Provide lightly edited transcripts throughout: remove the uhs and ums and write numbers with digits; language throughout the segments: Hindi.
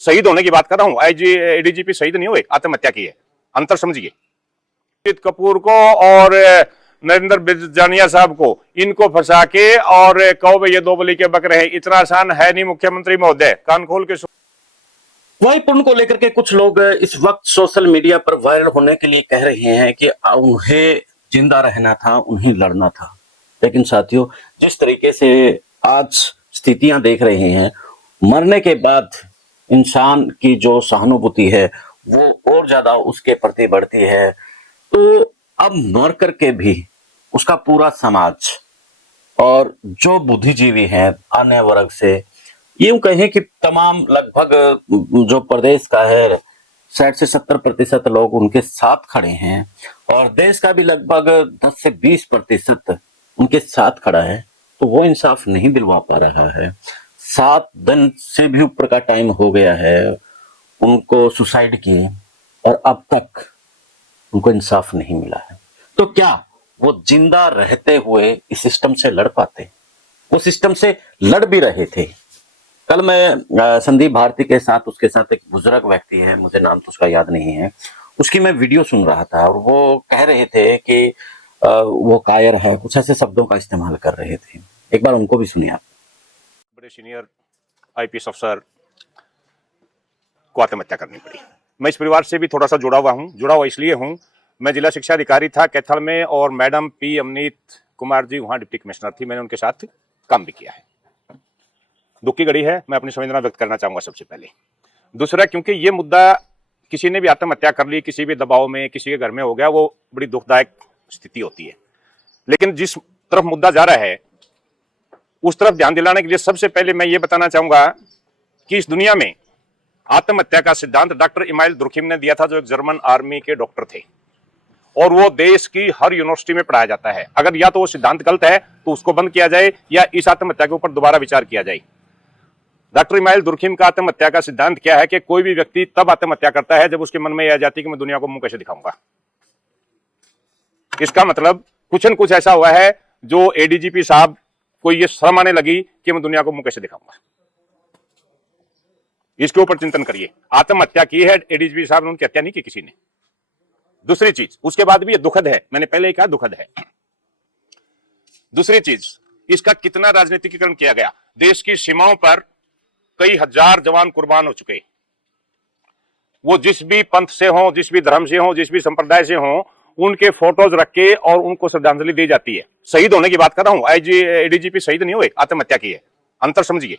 शहीद होने की बात कर रहा हूं। आईजी एडीजीपी शहीद नहीं हुए, आत्महत्या की है। अंतर समझिए। अमित कपूर को और नरेंद्र बिजानिया साहब को, इनको फंसा के और कहो भाई ये दो बलि के बकरे हैं, इतना आसान है नहीं मुख्यमंत्री महोदय। कान खोल के वहीं पुण्य को लेकर के कुछ लोग इस वक्त सोशल मीडिया पर वायरल होने के लिए कह रहे हैं कि उन्हें जिंदा रहना था, उन्हें लड़ना था। लेकिन साथियों, जिस तरीके से आज स्थितियां देख रहे हैं, मरने के बाद इंसान की जो सहानुभूति है वो और ज्यादा उसके प्रति बढ़ती है। तो अब मर करके भी उसका पूरा समाज और जो बुद्धिजीवी हैं अन्य वर्ग से, यूं कहें कि तमाम लगभग जो प्रदेश का है 60 से 70% लोग उनके साथ खड़े हैं और देश का भी लगभग 10 से 20% उनके साथ खड़ा है। तो वो इंसाफ नहीं दिलवा पा रहा है। 7 दिन से भी ऊपर का टाइम हो गया है उनको सुसाइड किए और अब तक उनको इंसाफ नहीं मिला है। तो क्या वो जिंदा रहते हुए इस सिस्टम से लड़ पाते? वो सिस्टम से लड़ भी रहे थे। कल मैं संदीप भारती के साथ, उसके साथ एक बुजुर्ग व्यक्ति है, मुझे नाम तो उसका याद नहीं है, उसकी मैं वीडियो सुन रहा था और वो कह रहे थे कि वो कायर है, कुछ ऐसे शब्दों का इस्तेमाल कर रहे थे। एक बार उनको भी सुनिए आप। बड़े सीनियर आईपीएस अफसर को आत्महत्या करनी पड़ी। मैं इस परिवार से भी थोड़ा सा जुड़ा हुआ इसलिए हूं, मैं जिला शिक्षा अधिकारी था कैथल में और मैडम पी अमनीत कुमार जी वहां डिप्टी कमिश्नर थी, मैंने उनके साथ काम भी किया है। दुख की घड़ी है, मैं अपनी संवेदना व्यक्त करना चाहूंगा सबसे पहले। दूसरा, क्योंकि ये मुद्दा किसी ने भी आत्महत्या कर ली, किसी भी दबाव में किसी के घर में हो गया, वो बड़ी दुखदायक स्थिति होती है। लेकिन जिस तरफ मुद्दा जा रहा है उस तरफ ध्यान दिलाने के लिए सबसे पहले मैं ये बताना चाहूंगा कि इस दुनिया में आत्महत्या का सिद्धांत डॉक्टर इमाइल दुर्खिम ने दिया था, जो एक जर्मन आर्मी के डॉक्टर थे और वो देश की हर यूनिवर्सिटी में पढ़ाया जाता है। अगर या तो वो सिद्धांत गलत है तो उसको बंद किया जाए या इस आत्महत्या के ऊपर दोबारा विचार किया जाए। डॉक्टर इमाइल दुर्खिम का आत्महत्या का सिद्धांत क्या है कि कोई भी व्यक्ति तब आत्महत्या करता है जब उसके मन में यह आ जाती है कि मैं दुनिया को मुंह कैसे दिखाऊंगा। इसका मतलब कुछ न कुछ ऐसा हुआ है जो एडीजीपी साहब को ये शर्म आने लगी कि मैं दुनिया को मुंह कैसे दिखाऊंगा। इसके ऊपर चिंतन करिए। आत्महत्या की है एडीजीपी साहब ने, उनकी हत्या नहीं की किसी ने। दूसरी चीज, उसके बाद भी ये दुखद है, मैंने पहले ही कहा दुखद है। दूसरी चीज, इसका कितना राजनीतिकीकरण किया गया। देश की सीमाओं पर कई हजार जवान कुर्बान हो चुके, वो जिस भी पंथ से हो, जिस भी धर्म से हो, जिस भी संप्रदाय से हो, उनके फोटोज रख के और उनको श्रद्धांजलि दी जाती है। शहीद होने की बात कर रहा हूं। आईजी एडीजीपी शहीद नहीं हुए, आत्महत्या की है। अंतर समझिए।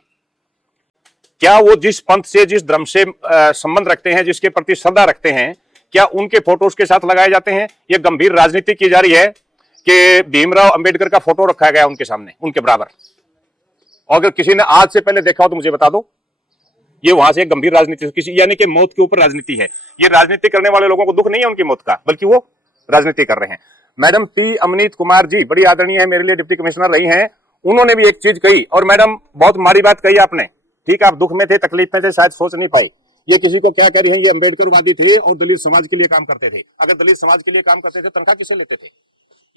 क्या वो जिस पंथ से, जिस धर्म से संबंध रखते हैं, जिसके प्रति श्रद्धा रखते हैं, क्या उनके फोटो उसके साथ लगाए जाते हैं? ये गंभीर राजनीति की जा रही है कि भीमराव अंबेडकर का फोटो रखा गया उनके सामने, उनके बराबर। और अगर किसी ने आज से पहले देखा हो तो मुझे बता दो। ये वहां से एक गंभीर राजनीति, किसी यानी कि मौत के ऊपर राजनीति है। ये राजनीति करने वाले लोगों को दुख नहीं है उनकी मौत का, बल्कि वो राजनीति कर रहे हैं। मैडम पी अमनीत कुमार जी बड़ी आदरणीय है, मेरे लिए डिप्टी कमिश्नर रही हैं। उन्होंने भी एक चीज कही, और मैडम बहुत मारी बात कही आपने। ठीक है, आप दुख में थे, तकलीफ में थे, शायद सोच नहीं पाए। ये किसी को क्या कह रही है, ये अंबेडकरवादी थे और दलित समाज के लिए काम करते थे। अगर दलित समाज के लिए काम करते थे, तनख्वाह किसे लेते थे?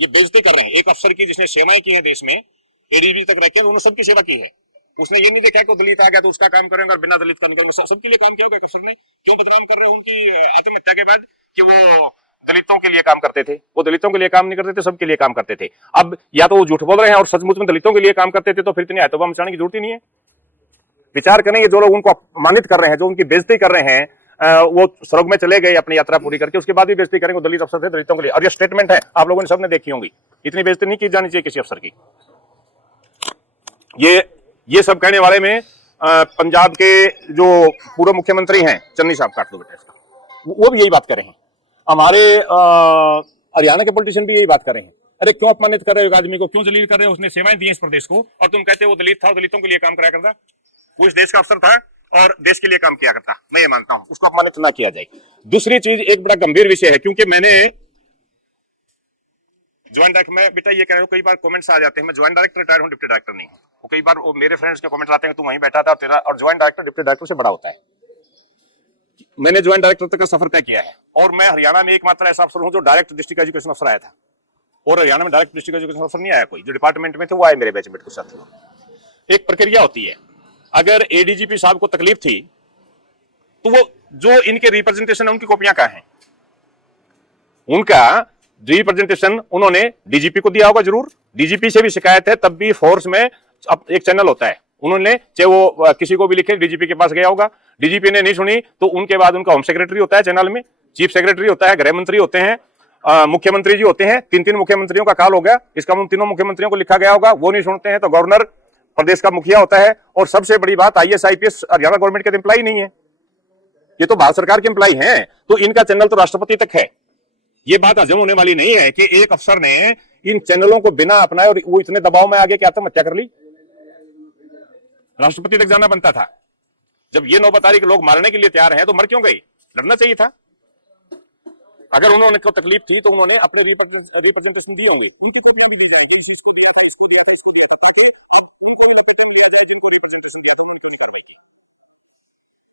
ये बेइज्जती कर रहे हैं एक अफसर की जिसने सेवाएं की है देश में, एडीजी तक रहकर उन्होंने सबकी सेवा की है। उसने ये नहीं देखा कि दलित आ गया तो उसका काम करेंगे और बिना दलित का नहीं करेंगे। सबके लिए काम किया होगा अफसर ने। क्यों बदनाम कर रहे हैं उनकी आत्महत्या के बाद कि वो दलितों के लिए काम करते थे? वो दलितों के लिए काम नहीं करते थे, सबके लिए काम करते थे। अब या तो वो झूठ बोल रहे हैं और सचमुच में दलितों के लिए काम करते थे, तो फिर इतनी आतंकवाद मचाने की जरूरत ही नहीं है। विचार करेंगे, जो लोग उनको अपमानित कर रहे हैं, जो उनकी बेइज्जती कर रहे हैं, वो स्वर्ग में चले गए अपनी यात्रा पूरी करके, उसके बाद भी बेइज्जती करेंगे। दलित अफसर थे, दलितों के लिए। और ये स्टेटमेंट है, आप लोगों ने सबने देखी होंगी। इतनी बेइज्जती नहीं की जानी चाहिए किसी अफसर की। ये सब कहने वाले में पंजाब के जो पूर्व मुख्यमंत्री हैं, चन्नी साहब, काट दो बेटा इसका, वो भी यही बात कर रहे हैं। हमारे हरियाणा के पॉलिटिशियन भी यही बात कर रहे हैं। अरे क्यों अपमानित कर रहे हो आदमी को, क्यों जलील कर रहे हो? उसने सेवाएं दी इस प्रदेश को और तुम कहते हो वो दलित था और दलितों के लिए काम कराया करता। वो इस देश का अफसर था और देश के लिए काम किया करता। मैं ये मानता हूं, उसको अपमानित ना किया जाए। दूसरी चीज, एक बड़ा गंभीर विषय है, क्योंकि मैंने ज्वाइंट डायरेक्टर में, बेटा ये कह रहे हो, कई बार कमेंट्स आ जाते हैं, मैं ज्वाइंट डायरेक्टर रिटायर हूं, डिप्टी डायरेक्टर नहीं हूं। वो कई बार मेरे फ्रेंड्स के कमेंट्स आते हैं, तू वहीं बैठा था तेरा, और ज्वाइंट डायरेक्टर डिप्टी डायरेक्टर से बड़ा होता है। मैंने ज्वाइंट डायरेक्टर तक का सफर तय किया है और मैं हरियाणा में एकमात्र ऐसा अफसर हूं जो डायरेक्ट डिस्ट्रिक्ट एजुकेशन अफसर आया था। और हरियाणा में डायरेक्ट डिस्ट्रिक्ट एजुकेशन अफसर नहीं आया कोई। जो डिपार्टमेंट में थे वो आए मेरे बैचमेट के साथ। एक प्रक्रिया होती है। अगर एडीजीपी साहब को तकलीफ थी तो वो जो इनके रिप्रेजेंटेशन है उनकी कॉपियां कहां हैं? उनका रिप्रेजेंटेशन उन्होंने डीजीपी को दिया होगा जरूर, डीजीपी से भी शिकायत है, तब भी फोर्स में अब एक चैनल होता है, उन्होंने चाहे वो किसी को भी लिखे डीजीपी के पास गया होगा, डीजीपी ने नहीं सुनी तो उनके बाद उनका होम सेक्रेटरी होता है चैनल में, चीफ सेक्रेटरी होता है, गृह मंत्री होते हैं, मुख्यमंत्री जी होते हैं, तीन मुख्यमंत्रियों का काल हो गया, इसका मतलब तीनों मुख्यमंत्रियों को लिखा गया होगा, वो नहीं सुनते हैं तो गवर्नर प्रदेश का मुखिया होता है। और सबसे बड़ी बात, आईएएस आईपीएस हरियाणा गवर्नमेंट के एम्प्लॉय नहीं है, ये तो भारत सरकार के एम्प्लॉय हैं, तो इनका चैनल तो राष्ट्रपति तक है। ये बात हजम होने वाली नहीं है कि एक अफसर ने इन चैनलों को बिना अपनाए और वो इतने दबाव में आगे कि आत्महत्या कर ली। राष्ट्रपति तक जाना बनता था। जब ये नौबत आ रही कि लोग मारने के लिए तैयार हैं तो मर क्यों गई? लड़ना चाहिए था। अगर उन्होंने को तकलीफ थी तो उन्होंने अपने रिप्रेजेंटेशन दिए होंगे।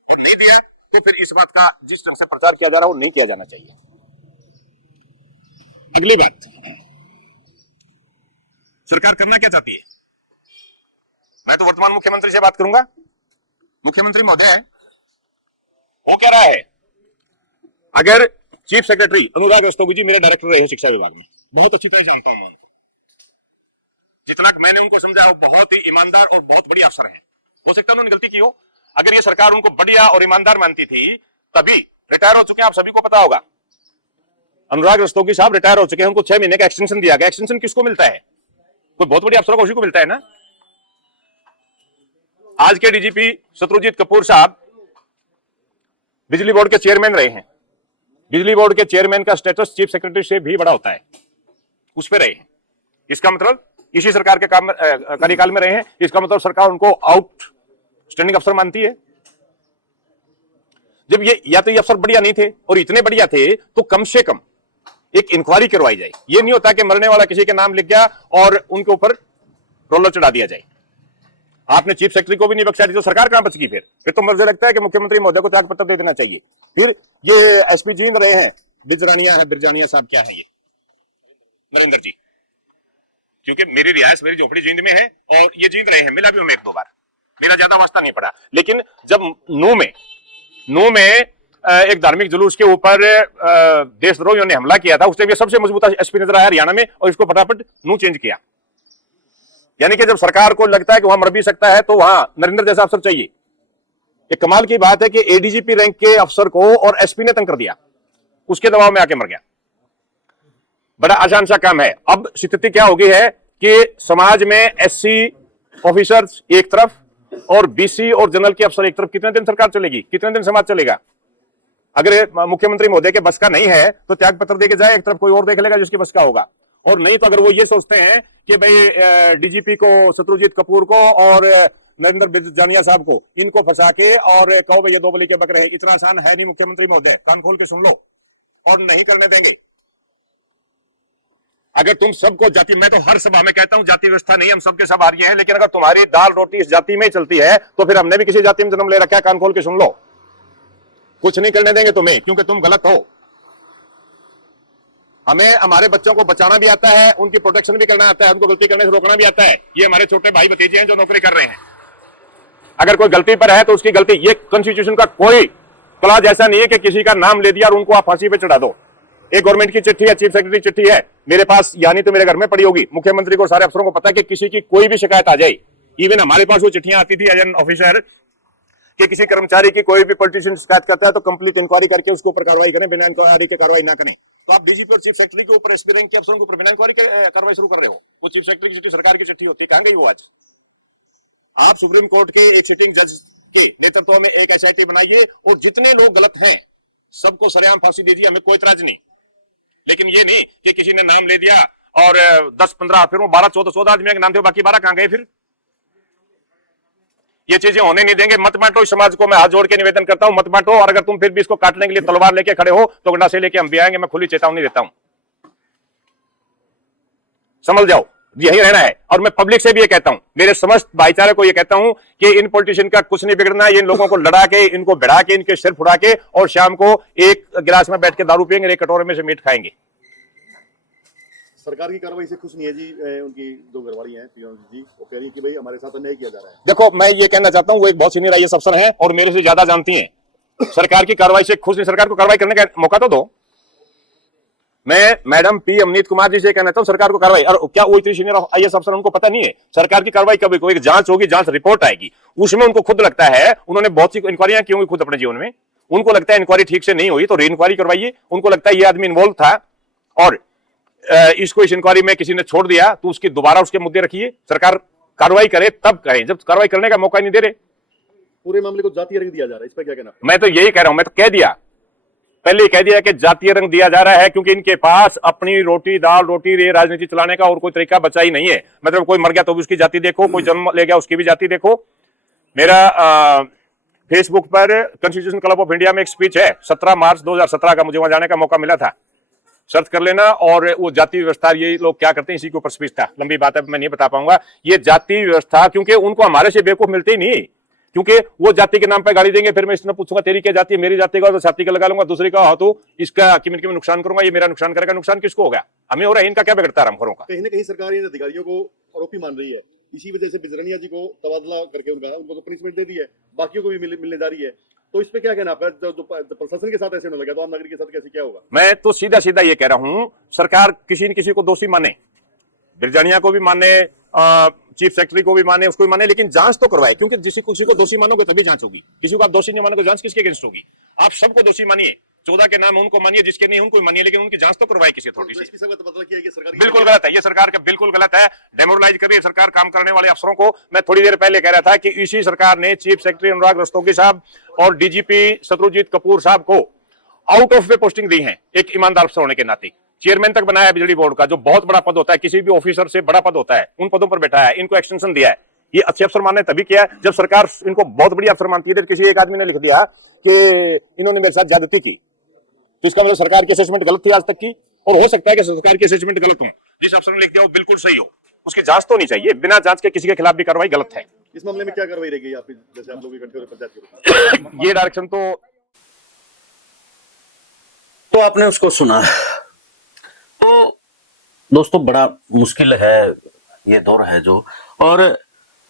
नहीं दिया तो फिर इस बात का जिस ढंग से प्रचार किया जा रहा है वो नहीं किया जाना चाहिए। अगली बात, सरकार करना क्या चाहती है? मैं तो वर्तमान मुख्यमंत्री से बात करूंगा। मुख्यमंत्री महोदय, वो कह रहा है, अगर चीफ सेक्रेटरी अनुराग रस्तोगी जी मेरे डायरेक्टर रहे हैं शिक्षा विभाग में, बहुत अच्छी तरह जानता हूं, जितना मैंने उनको समझा बहुत ही ईमानदार और बहुत बड़ी अफसर हैं। हो सकता है उन्होंने गलती की हो, अगर ये सरकार उनको बढ़िया और ईमानदार मानती थी तभी रिटायर हो चुके हैं, आप सभी को पता होगा। अनुराग रस्तोगी साहब रिटायर हो चुके हैं, उनको 6 महीने का एक्सटेंशन दिया गया। एक्सटेंशन किसको मिलता है? कोई बहुत बड़ी अफसरों को उसी को मिलता है ना। आज के डीजीपी शत्रुजीत कपूर साहब बिजली बोर्ड के चेयरमैन रहे हैं। बिजली बोर्ड के चेयरमैन का स्टेटस चीफ सेक्रेटरी से भी बड़ा होता है, उस पर रहे हैं। इसका मतलब इसी सरकार के कार्यकाल में रहे हैं, इसका मतलब सरकार उनको आउटस्टैंडिंग अफसर मानती है। जब ये या तो ये अफसर बढ़िया नहीं थे और इतने बढ़िया थे तो कम से कम एक इंक्वायरी करवाई जाए। ये नहीं होता कि मरने वाला किसी के नाम लिख गया और उनके ऊपर रोलर चढ़ा दिया जाए। आपने चीफ सेक्रेटरी को भी नहीं बख्शा दी तो सरकार कहां बच गई? फिर तो मुझे लगता है कि मुख्यमंत्री महोदय को त्याग पत्र दे देना चाहिए। फिर ये एसपी जींद रहे हैं, बिरजानिया साहब, क्या है ये, नरेंद्र जी, क्योंकि मेरी रिहायश मेरी झोपड़ी जींद में है और ये जींद रहे हैं, मिला भी हमें 1-2 बार, मेरा ज्यादा वास्ता नहीं पड़ा। लेकिन जब नू में एक धार्मिक जुलूस के ऊपर देशद्रोहियों ने हमला किया था, उससे भी सबसे मजबूत एसपी नजर आया हरियाणा में और इसको फटाफट नू चेंज किया। यानी कि जब सरकार को लगता है कि वहां मर भी सकता है तो वहां नरेंद्र जैसा अफसर चाहिए। एक कमाल की बात है कि एडीजीपी रैंक के अफसर को और एसपी ने तंग कर दिया, उसके दबाव में आके मर गया। बड़ा आसान सा काम है। अब स्थिति क्या हो गई है कि समाज में एससी ऑफिसर्स एक तरफ और बीसी और जनरल के अफसर एक तरफ। कितने दिन सरकार चलेगी? कितने दिन समाज चलेगा? अगर मुख्यमंत्री महोदय के बस का नहीं है तो त्याग पत्र देके जाए, एक तरफ कोई और देख लेगा जिसके बस का होगा। और नहीं तो अगर वो ये सोचते हैं कि भाई डीजीपी को, शत्रुजीत कपूर को और नरेंद्र बिरजानिया साहब को, इनको फंसा के और कहो भाई ये 2 बलि के बकरे हैं, इतना आसान है नहीं मुख्यमंत्री महोदय, कान खोल के सुन लो, और नहीं करने देंगे। अगर तुम सबको जाति, मैं तो हर सभा में कहता हूं जाति व्यवस्था नहीं, हम सबके सब आर्य हैं, लेकिन अगर तुम्हारी दाल रोटी इस जाति में ही चलती है तो फिर हमने भी किसी जाति में जन्म ले रखा है, कान खोल के सुन लो, कुछ नहीं करने देंगे तुम्हें, क्योंकि तुम गलत हो। हमें हमारे बच्चों को बचाना भी आता है, उनकी प्रोटेक्शन भी करना आता है, उनको गलती करने से रोकना भी आता है। ये हमारे छोटे भाई भतीजे हैं जो नौकरी कर रहे हैं। अगर कोई गलती पर है तो उसकी गलती, ये कॉन्स्टिट्यूशन का कोई क्लॉज ऐसा नहीं है कि किसी का नाम ले दिया और उनको आप फांसी पे चढ़ा दो। एक गवर्नमेंट की चिट्ठी है, चीफ सेक्रेटरी चिट्ठी है मेरे पास, यानी तो मेरे घर में पड़ी होगी। मुख्यमंत्री को, सारे अफसरों को पता है कि किसी की कोई भी शिकायत आ जाए, इवन हमारे पास वो चिट्ठियां आती थी एज एन ऑफिसर कि किसी कर्मचारी की कोई भी पॉलिटिशियन शिकायत करता है तो कंप्लीट इंक्वायरी करके उसके ऊपर कार्रवाई करें, बिना इंक्वायरी के कार्रवाई ना करें। तो आप डीजीपी और चीफ सेक्रेटरी के ऊपर, एसपी रैंक के अफसरों के ऊपर बिना इंक्वायरी के कार्रवाई शुरू कर रहे हो। वो चीफ सेक्रेटरी की चिट्ठी सरकार की चिट्ठी होती है, कहां गई वो आज? आप सुप्रीम कोर्ट के एक सिटिंग जज के नेतृत्व में एक एसआईटी बनाइए और जितने लोग गलत हैं सबको सरेआम फांसी दीजिए, हमें कोई इतराज नहीं। लेकिन ये नहीं कि किसी ने नाम ले दिया और 10-15 फिर वो 12-14 आदमी के नाम थे, बाकी 12 कहां गए? फिर ये चीजें होने नहीं देंगे। मत बांटो, समाज को मैं हाथ जोड़ के निवेदन करता हूं, मत बांटो। और अगर तुम फिर भी इसको काटने के लिए तलवार लेके खड़े हो तो गंडा से लेके हम भी आएंगे। मैं खुली चेतावनी देता हूं, समझ जाओ, यही रहना है। और मैं पब्लिक से भी ये कहता हूं, मेरे समस्त भाईचारे को ये कहता हूं कि इन पॉलिटिशियन का कुछ नहीं बिगड़ना। इन लोगों को लड़ा के, इनको भिड़ा के, इनके सिर फुड़ा के और शाम को एक गिलास में बैठ के दारू पियेंगे, एक कटोरे में से मीट खाएंगे। सरकार की कार्रवाई से खुश नहीं है जी। उनकी 2 घरवाली हैं जी, वो कह रही है कि भाई हमारे साथ अन्याय किया जा रहा है। देखो, मैं ये कहना चाहता हूं, वो एक बहुत सीनियर आईएएस अफसर हैं और मेरे से ज्यादा जानती हैं। सरकार की कार्रवाई से खुश नहीं, सरकार को कार्रवाई करने का मौका तो दो। मैं मैडम पी अमनीत कुमार जी से कहना चाहता हूं सरकार को कार्रवाई, और क्या वो इतनी सीनियर आईएएस अफसर उनको पता नहीं है सरकार की कार्रवाई कभी कोई जांच होगी, जांच रिपोर्ट आएगी, उसमें उनको खुद लगता है, उन्होंने बहुत सी इंक्वायरियां की होंगी खुद अपने जीवन में, उनको लगता है इंक्वायरी ठीक से नहीं हुई तो री इंक्वायरी करवाइए। उनको लगता है ये आदमी इन्वॉल्व था और इसको इस इंक्वायरी में किसी ने छोड़ दिया तो उसकी दोबारा उसके मुद्दे रखिए। सरकार कार्रवाई करे तब करें, जब कार्रवाई करने का मौका नहीं दे रहे। पूरे मामले को जातीय रंग दिया जा रहा है, इस पर क्या कहना? मैं तो यही कह रहा हूं, मैं तो कह दिया, पहले ही कह दिया कि जातीय रंग दिया जा रहा है, क्योंकि इनके पास अपनी रोटी दाल रोटी रे राजनीति चलाने का और कोई तरीका बचा ही नहीं है। मतलब कोई मर गया तो भी उसकी जाति देखो, कोई जन्म ले गया उसकी भी जाति देखो। मेरा फेसबुक पर कॉन्स्टिट्यूशन क्लब ऑफ इंडिया में एक स्पीच है 17 मार्च 2017 का, मुझे वहां जाने का मौका मिला था, सर्च कर लेना। और वो जाति व्यवस्था ये लोग क्या करते हैं इसी के ऊपर स्पीच था, लंबी बात है मैं नहीं बता पाऊंगा। ये जाति व्यवस्था, क्योंकि उनको हमारे से बेवकूफ मिलते ही नहीं, क्योंकि वो जाति के नाम पे गाड़ी देंगे, फिर मैं इसमें पूछूंगा तेरी क्या जाति है, मेरी जाति का तो छाती का लगा लूंगा, दूसरी का हो तो इसका किमिन किमिन नुकसान करूंगा, ये मेरा नुकसान करेगा। नुकसान किसको होगा? हमें हो रहा है, इनका क्या बिगड़ता है रामखोरों का? कहीं ना कहीं सरकार इन अधिकारियों को आरोपी मान रही है, इसी वजह से बिजरनिया जी को तबादला करके उनको तो पनिशमेंट दे दी है, बाकियों को भी मिलने जा रही है। तो इस पे क्या कहना आपका? जो प्रशासन के साथ ऐसे होने लगा तो आम नागरिक के साथ कैसे क्या होगा? मैं तो सीधा सीधा ये कह रहा हूं, सरकार किसी न किसी को दोषी माने, बिरजानिया को भी माने, चीफ सेक्रेटरी को भी माने, उसको भी माने, लेकिन जांच तो करवाए, क्योंकि किसी को दोषी मानोगे तभी जांच होगी। किसी को आप दोषी नहीं मानोगे, जांच किसके अगेंस्ट होगी? आप सबको दोषी मानिए, 14 के नाम उनको मानिए, जिसके नहीं उनको मानिए, लेकिन उनकी जांच तो करवाए किसी अथॉरिटी से। बिल्कुल गलत है, ये सरकार का बिल्कुल गलत है, डेमोरलाइज कर रही है सरकार काम करने वाले अफसरों को। मैं थोड़ी देर पहले कह रहा था कि इसी सरकार ने चीफ सेक्रेटरी अनुराग रस्तोगी साहब और डीजीपी शत्रुजीत कपूर साहब को आउट ऑफ वे पोस्टिंग दी है, एक ईमानदार अफसर होने के नाते। चेयरमैन तक बनाया है बिजली बोर्ड का, जो बहुत बड़ा पद होता है, किसी भी ऑफिसर से बड़ा पद होता है, उन पदों पर बैठा है, इनको एक्सटेंशन दिया है। ये अच्छे अफसर मानने तभी किया है जब सरकार इनको बहुत बड़ी अफसर मानती है। किसी एक आदमी ने लिख दिया कि इन्होंने मेरे साथ ज्यादती की, तो इसका मतलब सरकार की असेसमेंट गलत थी आज तक की, और हो सकता है कि सरकार की असेसमेंट गलत हो, जिस अफसर ने लिख दिया वो बिल्कुल सही हो, उसकी जांच तो नहीं चाहिए। बिना जांच के किसी के खिलाफ भी कार्रवाई गलत है। इस मामले में क्या कार्रवाई रहेगी आपकी, जैसे आप लोग इकट्ठे हो रहे पंचायत के रूप में? ये डायरेक्शन तो आपने उसको सुना। तो दोस्तों बड़ा मुश्किल है ये दौर है जो, और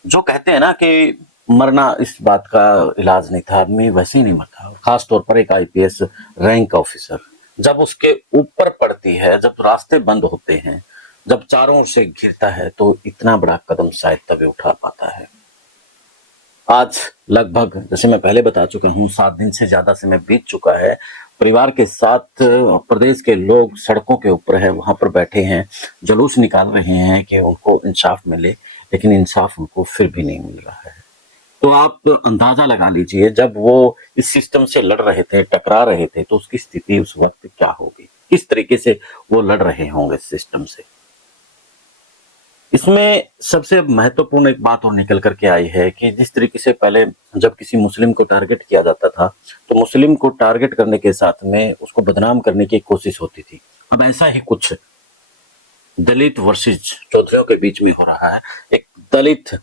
जो कहते हैं ना कि मरना इस बात का इलाज नहीं था, आदमी वैसे ही नहीं मरता। खास तौर पर एक आईपीएस रैंक ऑफिसर जब उसके ऊपर पड़ती है, जब रास्ते बंद होते हैं, जब चारों ओर से घिरता है, तो इतना बड़ा कदम शायद तभी उठा पाता है। आज लगभग, जैसे मैं पहले बता चुका हूँ, 7 दिन से ज्यादा समय बीत चुका है। परिवार के साथ प्रदेश के लोग सड़कों के ऊपर है, वहां पर बैठे हैं, जुलूस निकाल रहे हैं कि उनको इंसाफ मिले, लेकिन इंसाफ उनको फिर भी नहीं मिल रहा है। तो आप अंदाजा लगा लीजिए, जब वो इस सिस्टम से लड़ रहे थे, टकरा रहे थे, तो उसकी स्थिति उस वक्त क्या होगी, किस तरीके से वो लड़ रहे होंगे सिस्टम से। इसमें सबसे महत्वपूर्ण एक बात और निकल करके आई है कि जिस तरीके से पहले जब किसी मुस्लिम को टारगेट किया जाता था, तो मुस्लिम को टारगेट करने के साथ में उसको बदनाम करने की कोशिश होती थी। अब ऐसा ही कुछ दलित वर्सेस चौधरियों के बीच में हो रहा है। एक दलित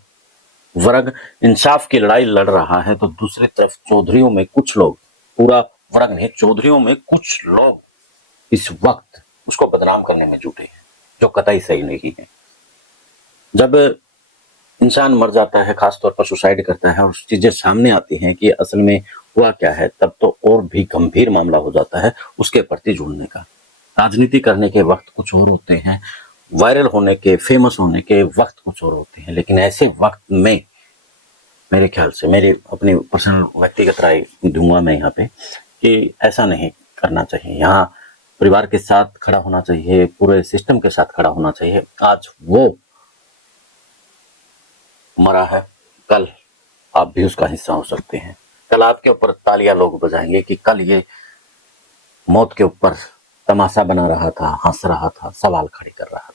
वर्ग इंसाफ की लड़ाई लड़ रहा है, तो दूसरी तरफ चौधरियों में कुछ लोग, पूरा वर्ग नहीं, चौधरियों में कुछ लोग इस वक्त उसको बदनाम करने में जुटे हैं, जो कतई सही नहीं है। जब इंसान मर जाता है, खासतौर पर सुसाइड करता है, और चीजें सामने आती हैं कि असल में हुआ क्या है, तब तो और भी गंभीर मामला हो जाता है उसके प्रति जुड़ने का। राजनीति करने के वक्त कुछ और होते हैं, वायरल होने के, फेमस होने के वक्त कुछ और होते हैं, लेकिन ऐसे वक्त में मेरे ख्याल से, मेरी अपनी पर्सनल व्यक्तिगत राय दूंगा मैं यहाँ पे, कि ऐसा नहीं करना चाहिए। यहाँ परिवार के साथ खड़ा होना चाहिए, पूरे सिस्टम के साथ खड़ा होना चाहिए। आज वो मरा है, कल आप भी उसका हिस्सा हो सकते हैं। कल आपके ऊपर तालियां लोग बजाएंगे कि कल ये मौत के ऊपर तमाशा बना रहा था, हंस रहा था, सवाल खड़े कर रहा था।